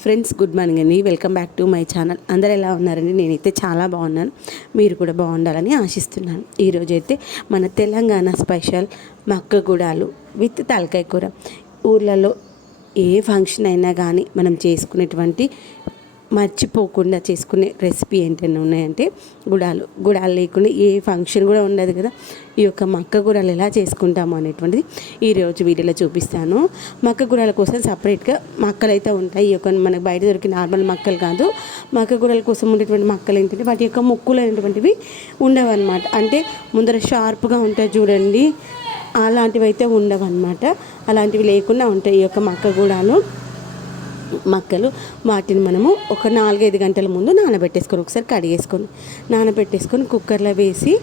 Friends good morning అండి. Welcome back to my channel అందరు ఎలా ఉన్నారండి? నేనైతే చాలా బాగున్నాను. మీరు కూడా బాగుండాలని ఆశిస్తున్నాను. ఈరోజు అయితే మన తెలంగాణ స్పెషల్ మక్క గుడాలు విత్ తలకాయ కూర. ఊర్లలో ఏ ఫంక్షన్ అయినా కానీ మనం చేసుకునేటువంటి మర్చిపోకుండా చేసుకునే రెసిపీ ఏంటన్నా ఉన్నాయంటే గుడాలు. గుడాలు లేకుండా ఏ ఫంక్షన్ కూడా ఉండదు కదా. ఈ యొక్క మక్క గుడాలు ఎలా చేసుకుంటాము అనేటువంటిది ఈరోజు వీడియోలో చూపిస్తాను. మక్క గుడాల కోసం సపరేట్గా మక్కలు అయితే ఉంటాయి. ఈ యొక్క మనకు బయట దొరికే నార్మల్ మక్కలు కాదు. మక్క గుడాల కోసం ఉండేటువంటి మక్కలు ఏంటంటే వాటి యొక్క ముక్కులు అనేటువంటివి ఉండవన్నమాట. అంటే ముందర షార్ప్గా ఉంటాయి చూడండి. అలాంటివి అయితే ఉండవన్నమాట. అలాంటివి లేకుండా ఉంటాయి ఈ యొక్క మక్క గుడాలు. మక్కలు వాటిని మనము ఒక నాలుగైదు గంటల ముందు నానబెట్టేసుకొని ఒకసారి కడిగేసుకొని నానబెట్టేసుకొని కుక్కర్లో వేసి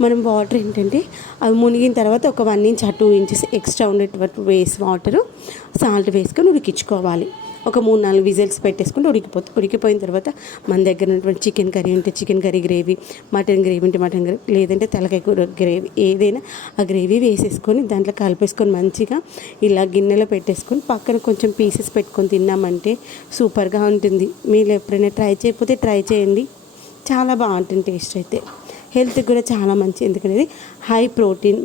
మనం వాటర్ ఏంటంటే అవి మునిగిన తర్వాత ఒక one inch two inches extra ఉండేటువంటి వేసి వాటరు సాల్ట్ వేసుకొని ఉడికించుకోవాలి. ఒక మూడు నాలుగు విజిల్స్ పెట్టేసుకుంటే ఉడికిపోతుంది ఉడికిపోయిన తర్వాత మన దగ్గర ఉన్నటువంటి చికెన్ కర్రీ ఉంటే chicken curry gravy mutton gravy ఉంటే మటన్ గ్రేవీ లేదంటే తలకాయ కూర గ్రేవీ ఏదైనా ఆ గ్రేవీ వేసేసుకొని దాంట్లో కలిపేసుకొని మంచిగా ఇలా గిన్నెలో పెట్టేసుకొని పక్కన కొంచెం పీసెస్ పెట్టుకొని తిన్నామంటే సూపర్గా ఉంటుంది. మీరు ఎప్పుడైనా ట్రై చేయకపోతే ట్రై చేయండి. చాలా బాగుంటుంది టేస్ట్ అయితే. హెల్త్కి కూడా చాలా మంచి ఎందుకంటే హై ప్రోటీన్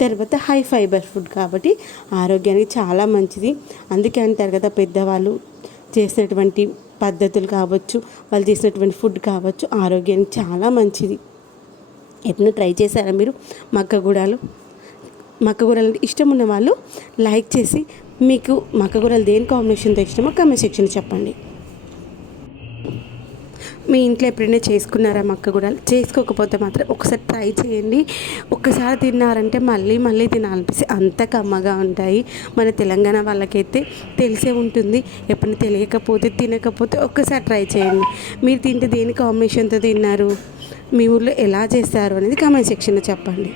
తర్వాత హై ఫైబర్ ఫుడ్ కాబట్టి ఆరోగ్యానికి చాలా మంచిది. అందుకే అంటారు కదా పెద్దవాళ్ళు చేసినటువంటి పద్ధతులు కావచ్చు వాళ్ళు చేసినటువంటి ఫుడ్ కావచ్చు ఆరోగ్యానికి చాలా మంచిది. ఎప్పుడు ట్రై చేశారా మీరు? మక్కగూడాలు మక్కగూరలు అంటే ఇష్టం ఉన్న వాళ్ళు లైక్ చేసి మీకు మక్కగూరలు దేని కాంబినేషన్తో ఇష్టమో కమెంట్ సెక్షన్ చెప్పండి. మీ ఇంట్లో ఎప్పుడైనా చేసుకున్నారా మక్క కూడా? చేసుకోకపోతే మాత్రం ఒకసారి ట్రై చేయండి. ఒక్కసారి తిన్నారంటే మళ్ళీ మళ్ళీ తినాలనిపిస్తే అంత కమ్మగా ఉంటాయి. మన తెలంగాణ వాళ్ళకైతే తెలిసే ఉంటుంది. ఎప్పుడైనా తెలియకపోతే తినకపోతే ఒక్కసారి ట్రై చేయండి. మీరు తింటే దేని కాంబినేషన్తో తిన్నారు? మీ ఊళ్ళో ఎలా చేస్తారు అనేది కామెంట్ సెక్షన్లో చెప్పండి.